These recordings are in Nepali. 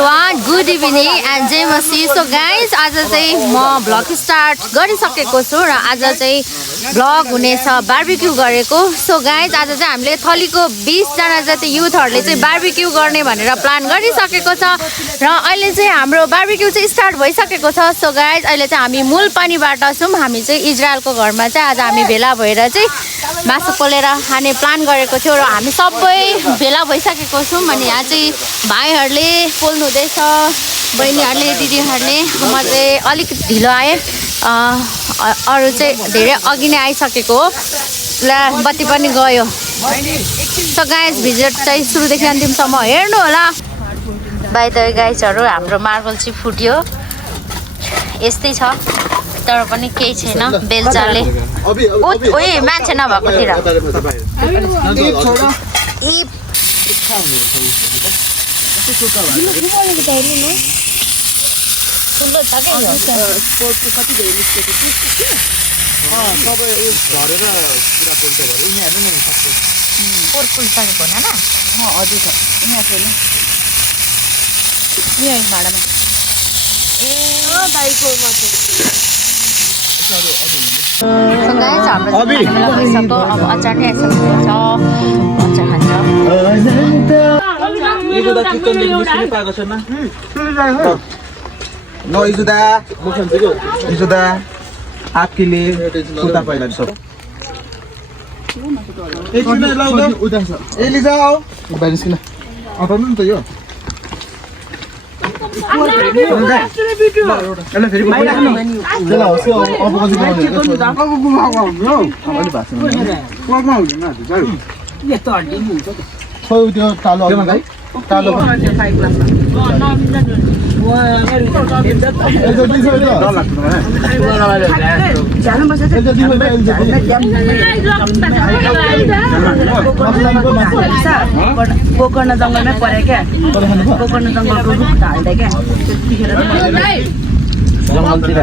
everyone, good evening and जय मसी. So guys, आज चाहिँ म भ्लग स्टार्ट गरिसकेको छु र आज चाहिँ भ्लग हुनेछ बार्बिक्यू गरेको. So guys, आज चाहिँ हामीले थलीको 20 जना जति युथहरुले चाहिँ बार्बिक्यू गर्ने भनेर प्लान गरिसकेको छ र अहिले चाहिँ हाम्रो बार्बिक्यू चाहिँ स्टार्ट भइसकेको छ. So guys, अहिले चाहिँ हामी मूल पानीबाट छौं. हामी चाहिँ इजरायलको घरमा चाहिँ आज हामी भेला भएर चाहिँ मासु पोलेर खाने प्लान गरेको थियौ र हामी सबै भेला भइसकेको छौं. अनि यहाँ चाहिँ भाइहरुले पोल्नु हुँदैछ, बहिनीहरुले, दिदीहरुले. म चाहिँ अलिक ढिलो आए, अरु चाहिँ धेरै अघि नै आइसकेको हो. ल बत्ती पनि गयो. सो गाइस, भिडियो चाहिँ सुरुदेखि अन्तिमसम्म हेर्नु होला. बाइ द वे गाइसहरु, हाम्रो मार्बल चाहिँ फुट्यो. यस्तै छ, तर पनि केही छैन. बेलचाले ओए मान्छे नभएकोतिर अब अचार नै आइसकेको छ. अचार खान्छ. आपके लिए कुर्ता पहना सब. एलिजा आओ बारिश किन अटाउनु नि त यो. गोकर्ण जंगलमै परे क्या. गोकर्ण जंगलको रुख ढाल्दै क्या. त्यतिखेर जंगलतिर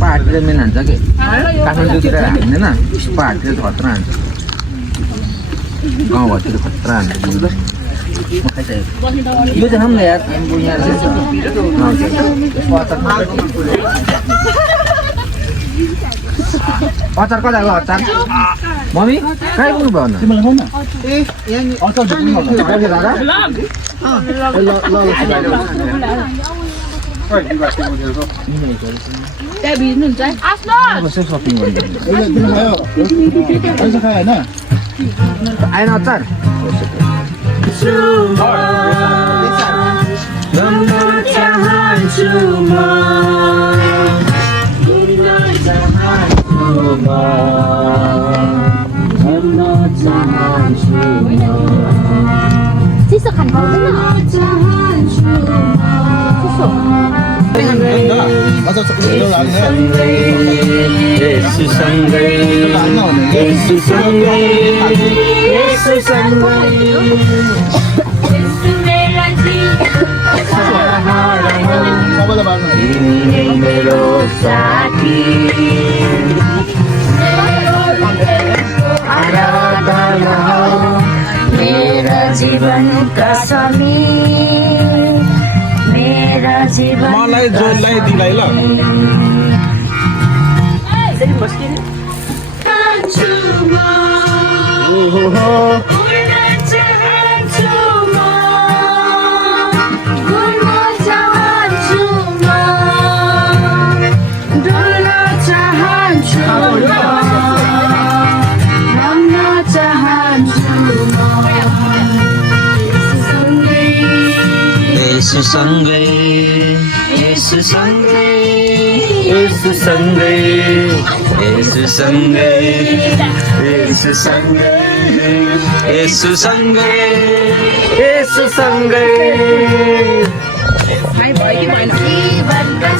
पहाडतिर मेन हान्छ कि काठमाडौँतिर हान्दैन, पहाडतिर खतरा हान्छ, गाउँघरतिर खतरा हान्छ. यो चाहिँ खाऊँ न यार. अचार कता गयो अचार? मम्मी कहाँ पुग्नु भयो न? सपिङ आएन अचार. चिसो खानु पाउँदैन. मेरो साथी आराधना हो मेरा जीवन का स्वामी, मेरा जीवन मलाई जोडलाई दिलाई ल.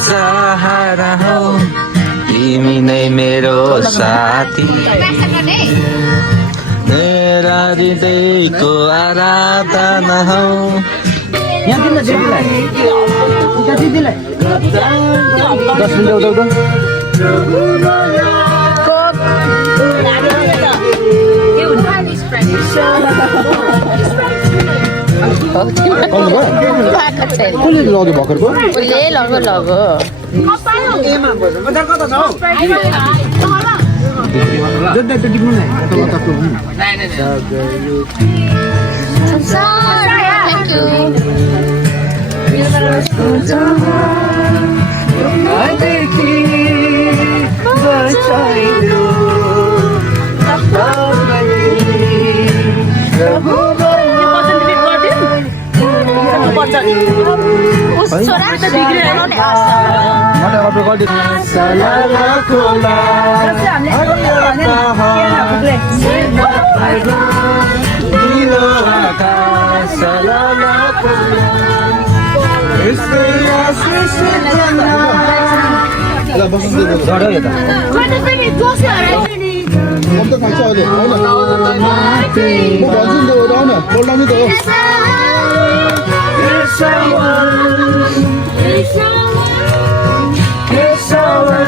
सहारा हो तिमी नै मेरो साथी, मेरा हृदयको आराधना हो. यहाँ दिन दिदीलाई 10 मिनट उठौ. कसले लग्यो भर्खरको उसले लगो लगो थ्याङ्क यू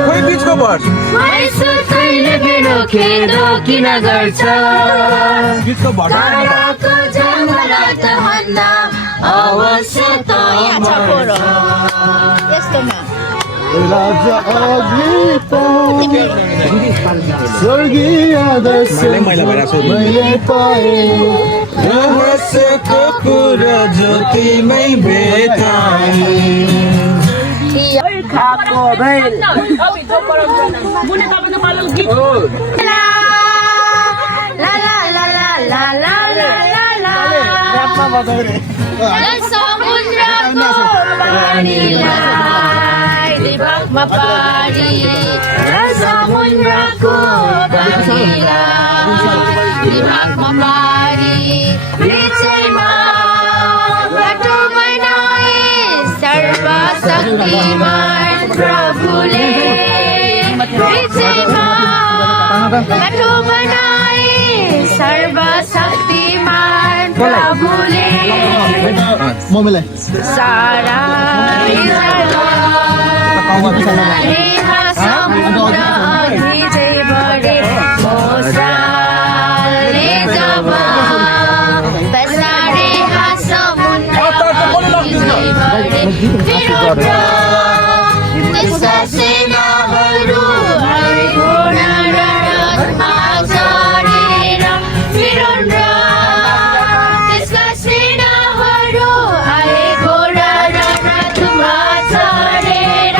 खोइ बिचको भर किन गर्छ बिचको भर अवश्य त राजा स्वर्गीय दर्शन मैले पाएँ रहस्यको कुरा ज्योतिमै भेटाएँ खाको भैल दिमागमा पारी समुद्रको दिमागमा पारी बिचैमा बाटो बनाए सर्वशक्तिमान प्रभुले बिचैमा बाटो बनाए सर्वशक्तिमान प्रभुले मम्मीलाई सारा समुद्र अघि बढे मोसाले जब पछाडि समुद्र अघि बढे त्यसका सेनाहरू घोडा र रथमा चढेर फिरौन र त्यसका सेनाहरू आए घोडा र रथमा चढेर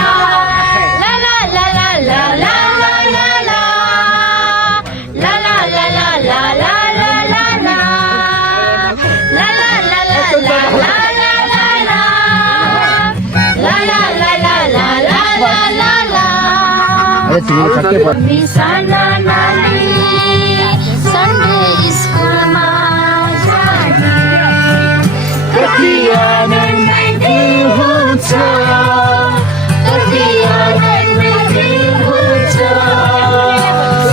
Sana nali Sunday schoolमा जाने कति आनन्द हुन्छ कति आनन्द हुन्छ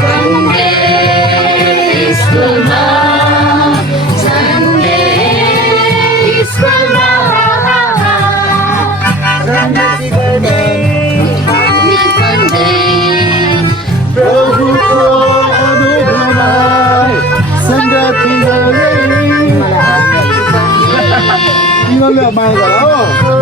Sunday schoolमा प्रभुको अनुग्रहलाई सङ्गति गरे माग हो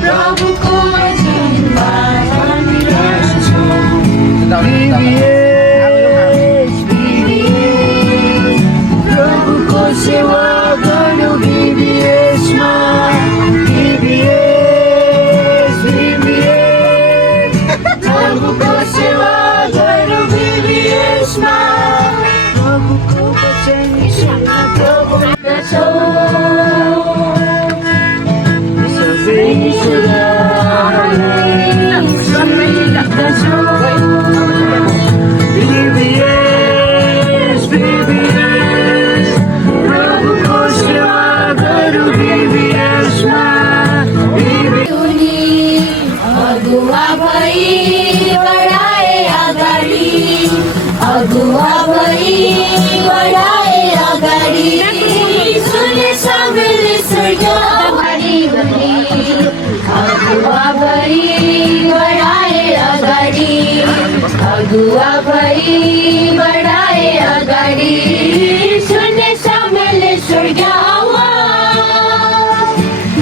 प्रभुको जिम्मा BBS, BBS, प्रभुको सेवा गर्नु BBS मा, BBS, BBS, प्रभुको सेवा गर्नु BBS मा, प्रभुको वचन सुन्न प्रभुका छौँ, सबै BBS, BBS, प्रभुको सेवा गरौँ BBS मा, अगुवा भई बढाए अगाडि, अगुवा भई बढाए अगाडि, सुने सबैले स्वर्ग अगाडि भने, अगुवा भई बढाए अगाडि, अगुवा भई बढाए अगाडि, सुने सबैले स्वर्ग आवाज,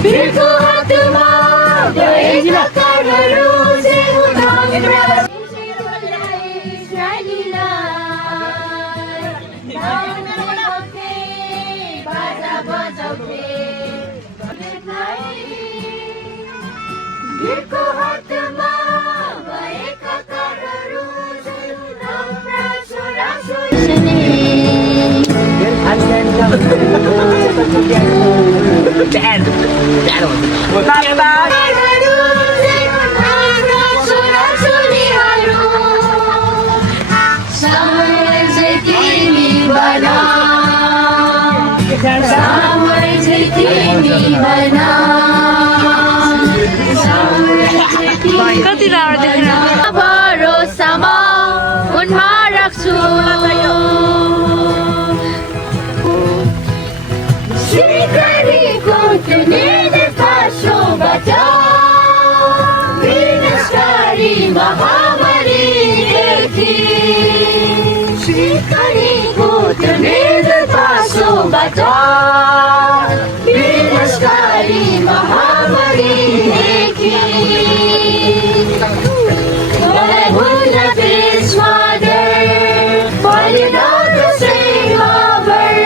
वीरको हातमा भएका कारहरू चाहिँ हाम्रा वीरको हातमा भएका कारहरू चाहिँ हाम्रा छोराछोरी कति राम्रो देखेन भरोसामा उनमा राख्छु श्रीकारीको पार्श्वबाट विनाशकारी महामारीदेखि श्रीकारीको पार्श्वबाट विनाशकारी महामारीदेखि मलाई भुल्न प्लिज फादर बलिदान सेवावर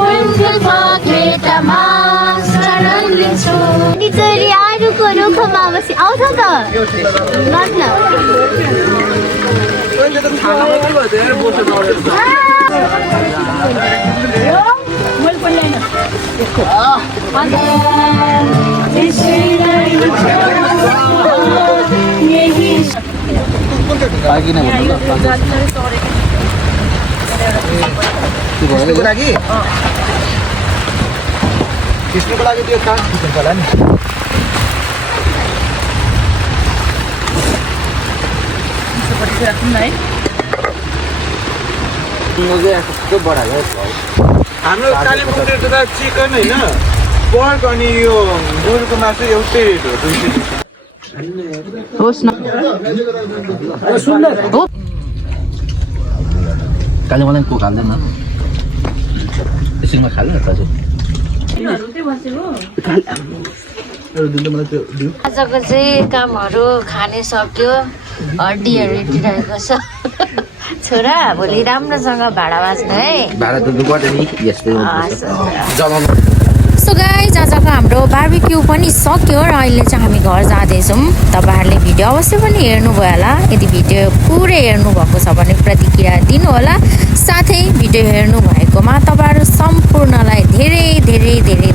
उनको पखेटामा शरण लिन्छु टिचरले अरूको रुखमा बसी आउँछ त नाच्न कृष्णको लागि कृष्णको लागि त्यो काठ खिच्नु होला नि हाम्रो कालिम्पोङतिर त चिकन होइन पर्क अनि यो गोरुको मासु एउटै रेट हो 200 होस् न कालिम्पोङलाई कोक हाल्दैन एकछिनमा खाल्नु दाजु आजको चाहिँ कामहरू खाने सक्यो हड्डीहरू इटिरहेको छ छोरा भोलि राम्रोसँग भाडा बाँच्नु है भाडा दुख्नुपर्छ नि यस्तै जलाउनु सो गाइज आजको हाम्रो बार्बिक्यू पनि सक्यो र अहिले चाहिँ हामी घर जाँदैछौँ तपाईँहरूले भिडियो अवश्य पनि हेर्नुभयो होला यदि भिडियो पुरै हेर्नुभएको छ भने प्रतिक्रिया दिनु होला साथै भिडियो हेर्नु भएकोमा तपाईँहरू सम्पूर्णलाई धेरै धेरै धेरै